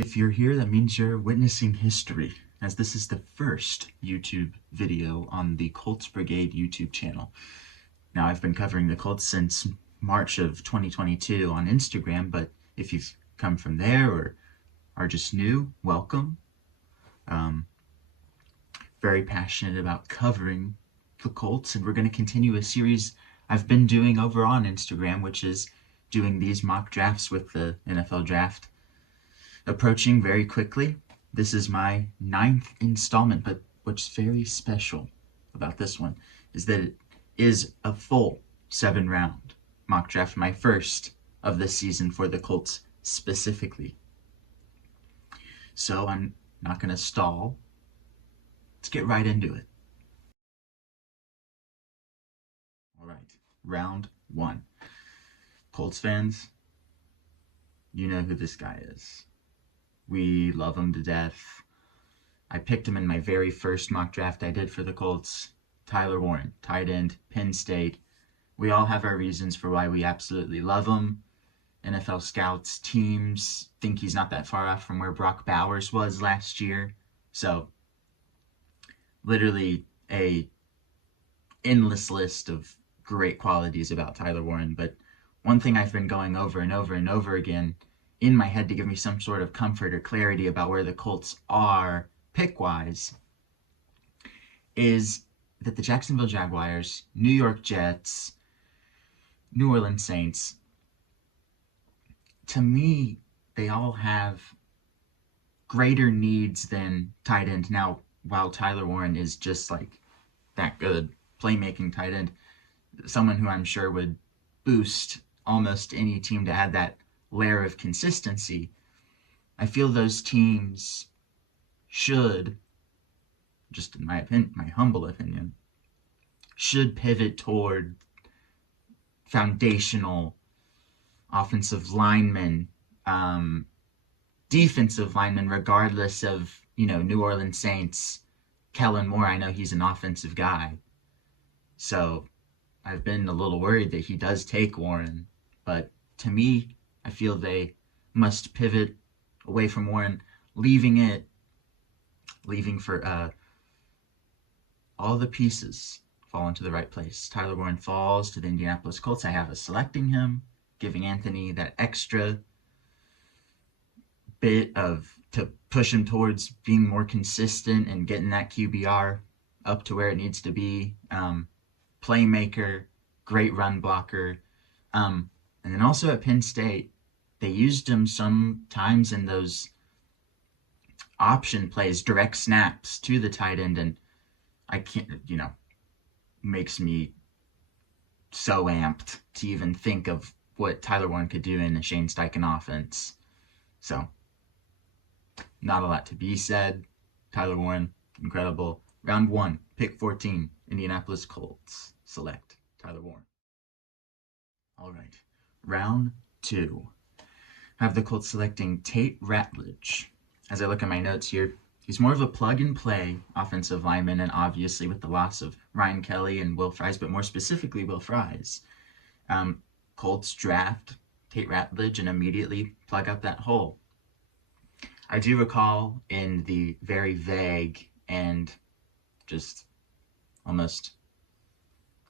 If you're here, that means you're witnessing history, as this is the first YouTube video on the Colts Brigade YouTube channel. Now, I've been covering the Colts since March of 2022 on Instagram, but if you've come from there or are just new, welcome. Very passionate about covering the Colts, and we're going to continue a series I've been doing over on Instagram, which is doing these mock drafts with the NFL draft approaching very quickly. This is my 9th installment, but what's very special about this one is that it is a full 7-round mock draft, my first of the season for the Colts specifically. So I'm not going to stall. Let's get right into it. All right, round 1. Colts fans, you know who this guy is. We love him to death. I picked him in my very first mock draft I did for the Colts. Tyler Warren, tight end, Penn State. We all have our reasons for why we absolutely love him. NFL scouts, teams think he's not that far off from where Brock Bowers was last year. So, literally a endless list of great qualities about Tyler Warren. But one thing I've been going over and over and over again in my head to give me some sort of comfort or clarity about where the Colts are pick-wise is that the Jacksonville Jaguars, New York Jets, New Orleans Saints, to me, they all have greater needs than tight end. Now, while Tyler Warren is just like that good playmaking tight end, someone who I'm sure would boost almost any team to add that layer of consistency, I feel those teams should, just in my opinion, my humble opinion, should pivot toward foundational offensive linemen, defensive linemen, regardless of, New Orleans Saints, Kellen Moore. I know he's an offensive guy. So I've been a little worried that he does take Warren. But to me, I feel they must pivot away from Warren, leaving for all the pieces fall into the right place. Tyler Warren falls to the Indianapolis Colts. I have us selecting him, giving Anthony that extra bit to push him towards being more consistent and getting that QBR up to where it needs to be. Playmaker, great run blocker. And then also at Penn State, they used him sometimes in those option plays, direct snaps to the tight end, and I can't, makes me so amped to even think of what Tyler Warren could do in a Shane Steichen offense. So, not a lot to be said. Tyler Warren, incredible. Round 1, pick 14, Indianapolis Colts. Select Tyler Warren. All right. Round 2. I have the Colts selecting Tate Ratledge. As I look at my notes here, he's more of a plug-and-play offensive lineman, and obviously with the loss of Ryan Kelly and Will Fries, but more specifically Will Fries, Colts draft Tate Ratledge and immediately plug up that hole. I do recall in the very vague and just almost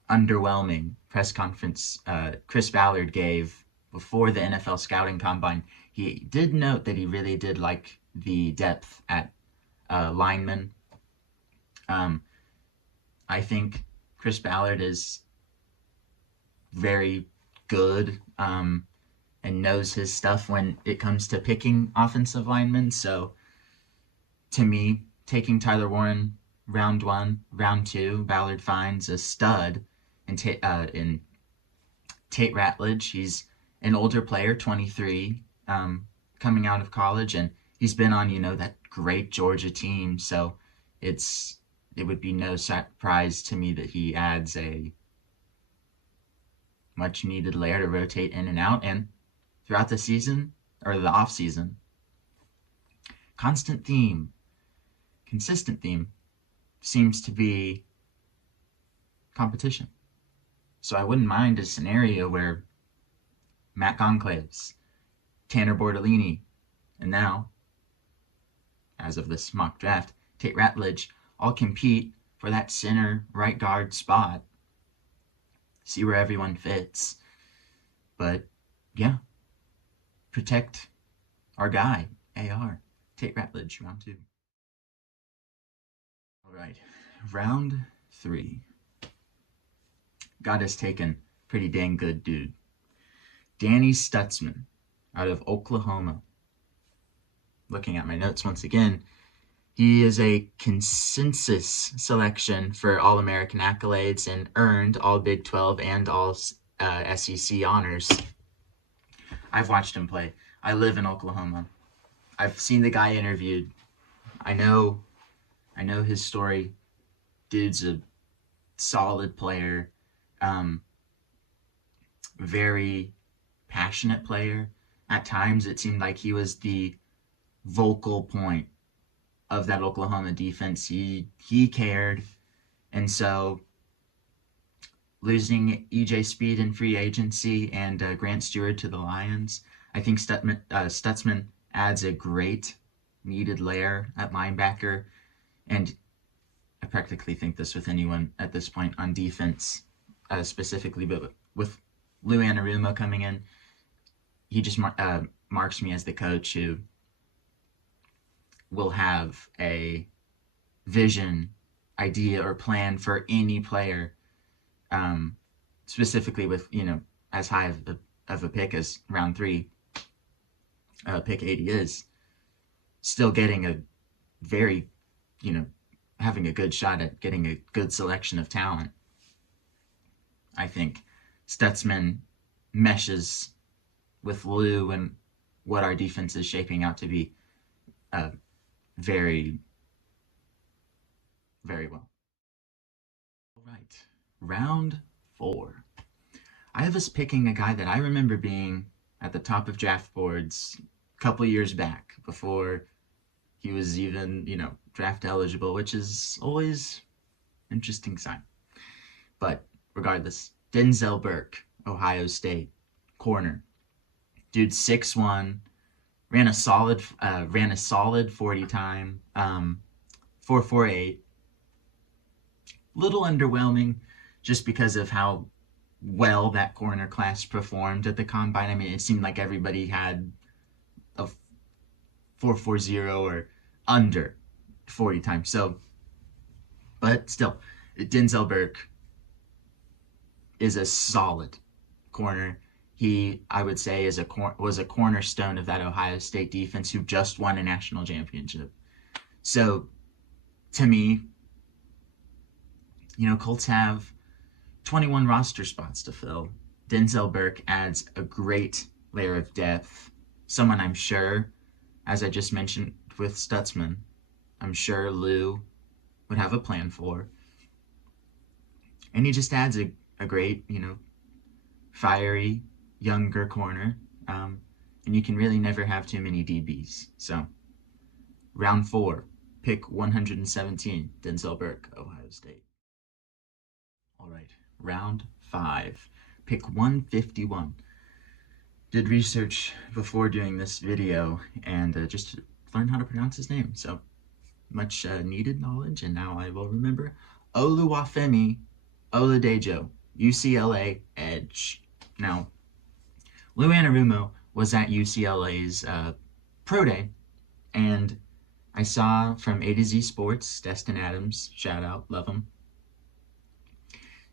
underwhelming press conference Chris Ballard gave before the NFL scouting combine, he did note that he really did like the depth at lineman. I think Chris Ballard is very good and knows his stuff when it comes to picking offensive linemen. So to me, taking Tyler Warren round 1, round 2, Ballard finds a stud in Tate Ratledge. He's an older player, 23, coming out of college, and he's been on, that great Georgia team. So it would be no surprise to me that he adds a much needed layer to rotate in and out. And throughout the season, or the off season, consistent theme seems to be competition. So I wouldn't mind a scenario where Matt Goncalves, Tanner Bortolini, and now as of this mock draft, Tate Ratledge, all compete for that center right guard spot. See where everyone fits. But yeah, protect our guy, AR, Tate Ratledge, round 2. All right, round 3. Got us taken pretty dang good dude. Danny Stutzman out of Oklahoma. Looking at my notes once again, he is a consensus selection for All-American accolades and earned all Big 12 and all SEC honors. I've watched him play. I live in Oklahoma. I've seen the guy interviewed. I know his story. Dude's a solid player. Very passionate player. At times, it seemed like he was the vocal point of that Oklahoma defense. He cared. And so losing E.J. Speed in free agency and Grant Stewart to the Lions, I think Stutzman adds a great needed layer at linebacker. And I practically think this with anyone at this point on defense, specifically, but with Lou Anarumo coming in, he just marks me as the coach who will have a vision, idea, or plan for any player, specifically with, as high of a pick as round 3, pick 80 is, still getting a very, having a good shot at getting a good selection of talent. I think Stutzman meshes with Lou and what our defense is shaping out to be very, very well. All right, round 4. I have us picking a guy that I remember being at the top of draft boards a couple years back before he was even, draft eligible, which is always an interesting sign. But regardless, Denzel Burke, Ohio State, corner. Dude, 6'1", ran a solid 40 time, 4.48. Little underwhelming just because of how well that corner class performed at the combine. I mean, it seemed like everybody had a 4.40 or under 40 times. So, but still, Denzel Burke is a solid corner. He, I would say, was a cornerstone of that Ohio State defense who just won a national championship. So, to me, Colts have 21 roster spots to fill. Denzel Burke adds a great layer of depth. Someone I'm sure, as I just mentioned with Stutzman, I'm sure Lou would have a plan for. And he just adds a great, fiery, younger corner. And you can really never have too many DBs. So, round 4, pick 117, Denzel Burke, Ohio State. All right, round 5, pick 151. Did research before doing this video and just to learn how to pronounce his name. So, much needed knowledge, and now I will remember. Oluwafemi Oladejo, UCLA edge. Now, Lou Anarumo was at UCLA's pro day, and I saw from A to Z Sports, Destin Adams, shout out, love him,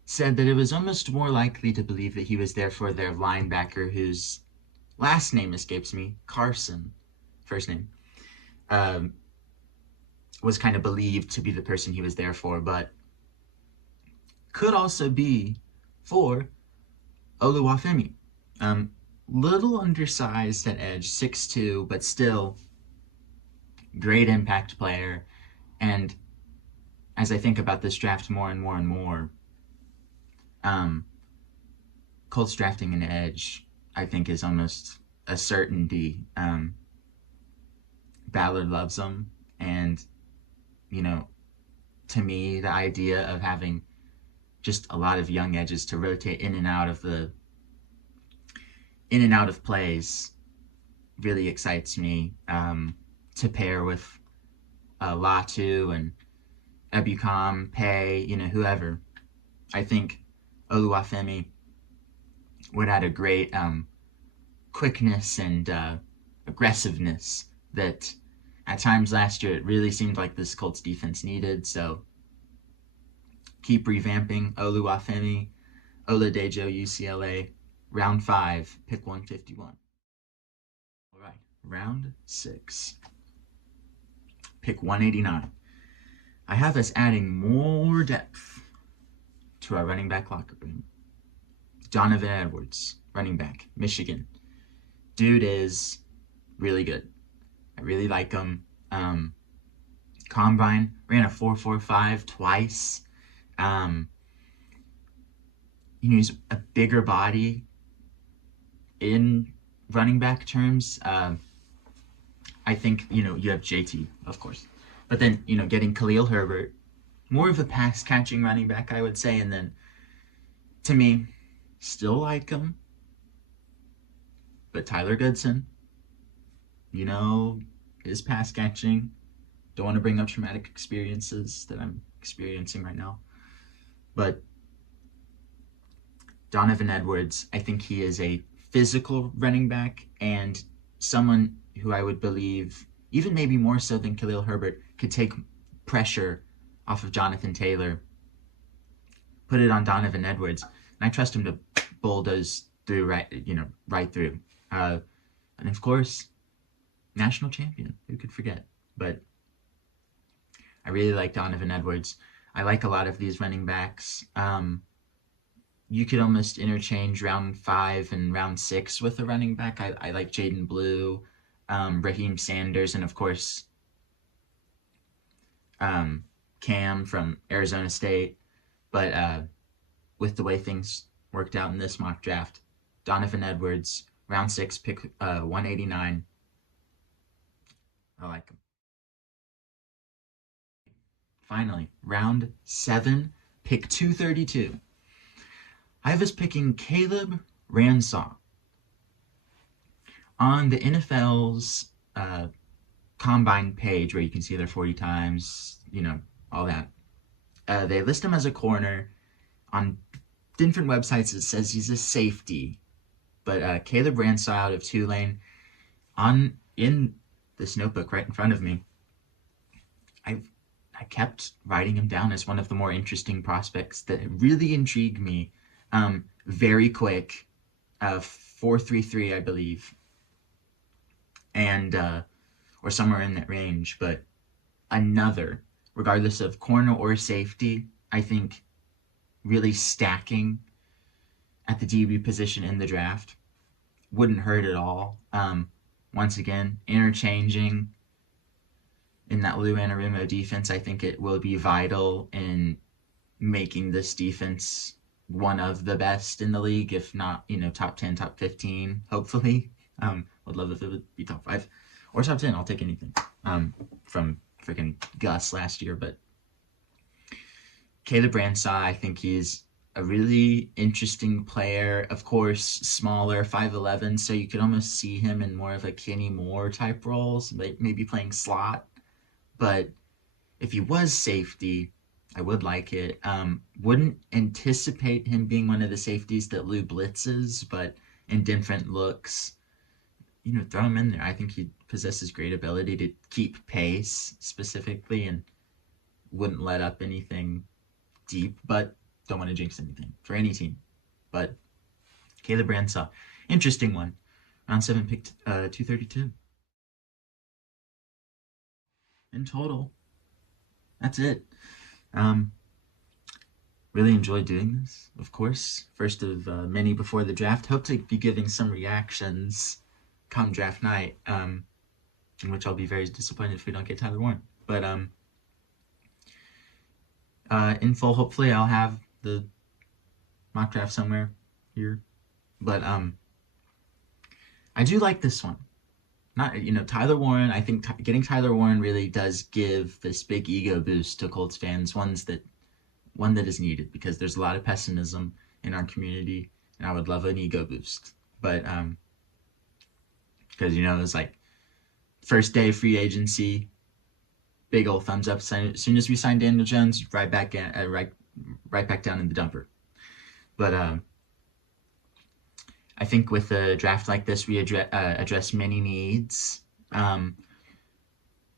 said that it was almost more likely to believe that he was there for their linebacker, whose last name escapes me, Carson, first name, was kind of believed to be the person he was there for, but could also be for Oluwafemi. Little undersized at edge, 6'2", but still great impact player. And as I think about this draft more and more and more, Colts drafting an edge, I think, is almost a certainty. Ballard loves them, and to me, the idea of having just a lot of young edges to rotate in and out of plays really excites me, to pair with Latu and Ebukam, Pei, whoever. I think Oluwafemi would add a great quickness and aggressiveness that at times last year it really seemed like this Colts defense needed. So keep revamping Oluwafemi, Oladejo, UCLA, round 5, pick 151. All right, round 6, pick 189. I have us adding more depth to our running back locker room. Donovan Edwards, running back, Michigan. Dude is really good. I really like him. Combine, ran a 4.45 twice. He's a bigger body in running back terms. I think, you have JT, of course. But then, getting Khalil Herbert, more of a pass-catching running back, I would say. And then, to me, still like him. But Tyler Goodson, his pass-catching. Don't want to bring up traumatic experiences that I'm experiencing right now. But Donovan Edwards, I think he is a physical running back and someone who I would believe, even maybe more so than Khalil Herbert, could take pressure off of Jonathan Taylor, put it on Donovan Edwards, and I trust him to bulldoze through right through. And of course, national champion. Who could forget? But I really like Donovan Edwards. I like a lot of these running backs. You could almost interchange round 5 and round 6 with a running back. I like Jaden Blue, Raheem Sanders, and of course, Cam from Arizona State. But with the way things worked out in this mock draft, Donovan Edwards, round 6, pick 189. I like him. Finally, round 7, pick 232. I have us picking Caleb Ransaw. On the NFL's combine page, where you can see their 40 times, all that, they list him as a corner. On different websites, it says he's a safety. But Caleb Ransaw out of Tulane, in this notebook right in front of me, I kept writing him down as one of the more interesting prospects that really intrigued me. Very quick, 4.33, I believe, and or somewhere in that range. But another, regardless of corner or safety, I think really stacking at the DB position in the draft wouldn't hurt at all. Once again, interchanging in that Lou Anarumo defense, I think it will be vital in making this defense one of the best in the league, if not, top 10, top 15, hopefully. Would love if it would be top 5 or top 10. I'll take anything from freaking Gus last year. But Caleb Ransaw, I think he's a really interesting player. Of course, smaller, 5'11", so you could almost see him in more of a Kenny Moore type roles, maybe playing slot. But if he was safety, I would like it. Wouldn't anticipate him being one of the safeties that Lou blitzes, but in different looks, throw him in there. I think he possesses great ability to keep pace specifically and wouldn't let up anything deep, but don't want to jinx anything for any team. But Caleb Ransaw, interesting one. Round 7 picked 232. In total, that's it. Really enjoyed doing this, of course. First of many before the draft. Hope to be giving some reactions come draft night, in which I'll be very disappointed if we don't get Tyler Warren. But in full, hopefully I'll have the mock draft somewhere here. But I do like this one. Not, Tyler Warren, I think getting Tyler Warren really does give this big ego boost to Colts fans, one that is needed, because there's a lot of pessimism in our community, and I would love an ego boost. But because it's like first day of free agency, big old thumbs up. As soon as we signed Daniel Jones, right back right back down in the dumper. But I think with a draft like this, we address many needs. Um,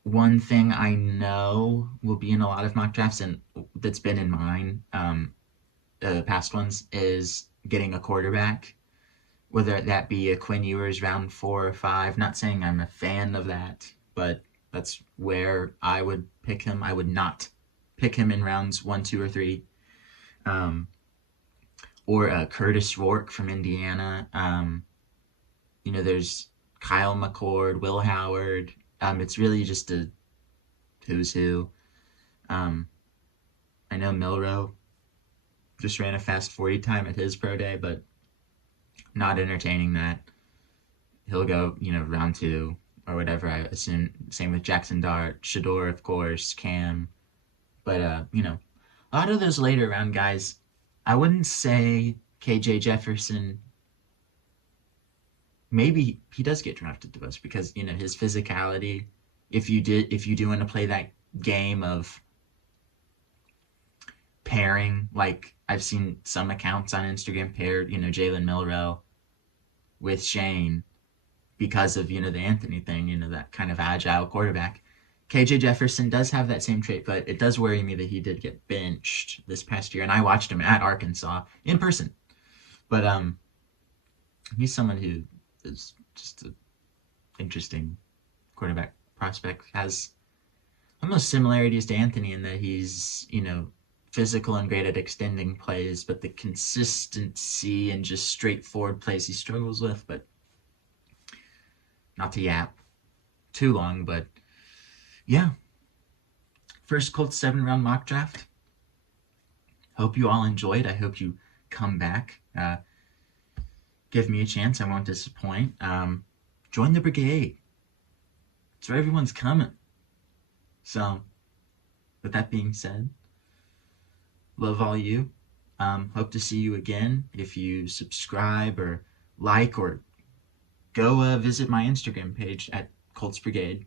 One thing I know will be in a lot of mock drafts, and that's been in mine, past ones, is getting a quarterback. Whether that be a Quinn Ewers round 4 or 5. Not saying I'm a fan of that, but that's where I would pick him. I would not pick him in rounds 1, 2, or 3. Um, or Curtis Rourke from Indiana. There's Kyle McCord, Will Howard. It's really just a who's who. Um, I know Milrow just ran a fast 40 time at his pro day, but not entertaining that. He'll go, round 2 or whatever, I assume. Same with Jackson Dart, Shador, of course, Cam. But, a lot of those later round guys, I wouldn't say KJ Jefferson. Maybe he does get drafted to us because, his physicality. If you do want to play that game of pairing, like I've seen some accounts on Instagram pair, Jalen Milrow with Shane because of, the Anthony thing, that kind of agile quarterback. KJ Jefferson does have that same trait, but it does worry me that he did get benched this past year, and I watched him at Arkansas in person. But he's someone who is just an interesting quarterback prospect. Has almost similarities to Anthony in that he's, physical and great at extending plays, but the consistency and just straightforward plays he struggles with. But not to yap too long, but yeah. First Colts 7-round mock draft. Hope you all enjoyed. I hope you come back. Give me a chance. I won't disappoint. Join the brigade. It's where everyone's coming. So, with that being said, love all you. Hope to see you again. If you subscribe or like or go visit my Instagram page at Colts Brigade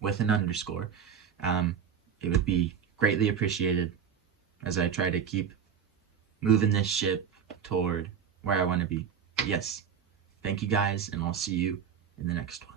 with an underscore. It would be greatly appreciated as I try to keep moving this ship toward where I want to be. Yes. Thank you guys, and I'll see you in the next one.